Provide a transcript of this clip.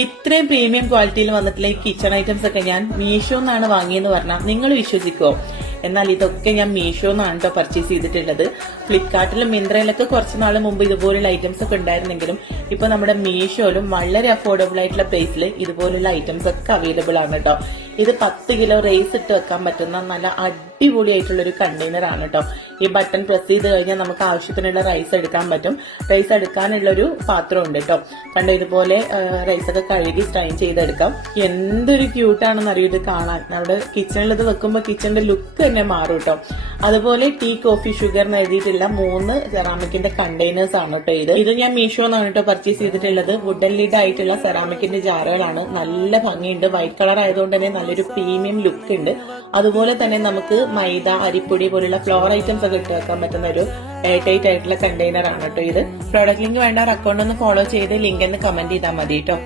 ഇത്രയും പ്രീമിയം ക്വാളിറ്റിയിൽ വന്നിട്ടുള്ള ഈ കിച്ചൺ ഐറ്റംസ് ഒക്കെ ഞാൻ മീഷോന്നാണ് വാങ്ങിയെന്ന് പറഞ്ഞാൽ നിങ്ങൾ വിശ്വസിക്കുമോ? എന്നാൽ ഇതൊക്കെ ഞാൻ മീഷോന്നാണ് കേട്ടോ പർച്ചേസ് ചെയ്തിട്ടുള്ളത്. ഫ്ലിപ്കാർട്ടിലും മിന്ത്രയിലൊക്കെ കുറച്ച് നാൾ മുമ്പ് ഇതുപോലുള്ള ഐറ്റംസ് ഒക്കെ ഉണ്ടായിരുന്നെങ്കിലും ഇപ്പൊ നമ്മുടെ മീഷോയിലും വളരെ അഫോർഡബിൾ ആയിട്ടുള്ള പ്രൈസിൽ ഇതുപോലുള്ള ഐറ്റംസ് ഒക്കെ അവൈലബിൾ ആണ് കേട്ടോ. ഇത് 10 കിലോ റൈസ് ഇട്ട് വെക്കാൻ പറ്റുന്ന നല്ല അടിപൊളിയായിട്ടുള്ള ഒരു കണ്ടെയ്നർ ആണ് കേട്ടോ. ഈ ബട്ടൺ പ്രസ് ചെയ്ത് കഴിഞ്ഞാൽ നമുക്ക് ആവശ്യത്തിനുള്ള റൈസ് എടുക്കാൻ പറ്റും. റൈസ് എടുക്കാനുള്ള ഒരു പാത്രം ഉണ്ട് കേട്ടോ. കണ്ടോ, ഇതുപോലെ റൈസ് ഒക്കെ കഴുകി സ്ട്രെയിൻ ചെയ്തെടുക്കാം. എന്തൊരു ക്യൂട്ടാണെന്ന് അറിയത് കാണാൻ. നമ്മുടെ കിച്ചണിൽ ഇത് വെക്കുമ്പോൾ കിച്ചണിന്റെ ലുക്ക് തന്നെ മാറും കേട്ടോ. അതുപോലെ ടീ, കോഫി, ഷുഗർ എന്ന് എഴുതിയിട്ടുള്ള 3 സെറാമിക്കിന്റെ കണ്ടെയ്നേഴ്സ് ആണ് കേട്ടോ. ഇത് ഞാൻ മീഷോന്നാണ് കേട്ടോ പർച്ചേസ് ചെയ്തിട്ടുള്ളത്. വുഡൻ ലിഡ് ആയിട്ടുള്ള സെറാമിക്കിന്റെ ജാറുകളാണ്. നല്ല ഭംഗിയുണ്ട്. വൈറ്റ് കളർ ആയതുകൊണ്ട് തന്നെ നല്ലൊരു പ്രീമിയം ലുക്ക് ഉണ്ട്. അതുപോലെ തന്നെ നമുക്ക് മൈദ, അരിപ്പൊടി പോലുള്ള ഫ്ലോർ ഐറ്റംസ് ഒക്കെ ഇട്ട് വെക്കാൻ പറ്റുന്ന ഒരു എയർ ടൈറ്റ് ആയിട്ടുള്ള കണ്ടെയ്നർ ആണ് കേട്ടോ ഇത്. പ്രോഡക്റ്റ് ലിങ്ക് വേണ്ടവർ അക്കൗണ്ട് ഒന്ന് ഫോളോ ചെയ്ത് ലിങ്ക് എന്ന് കമന്റ് ചെയ്താൽ മതി കേട്ടോ.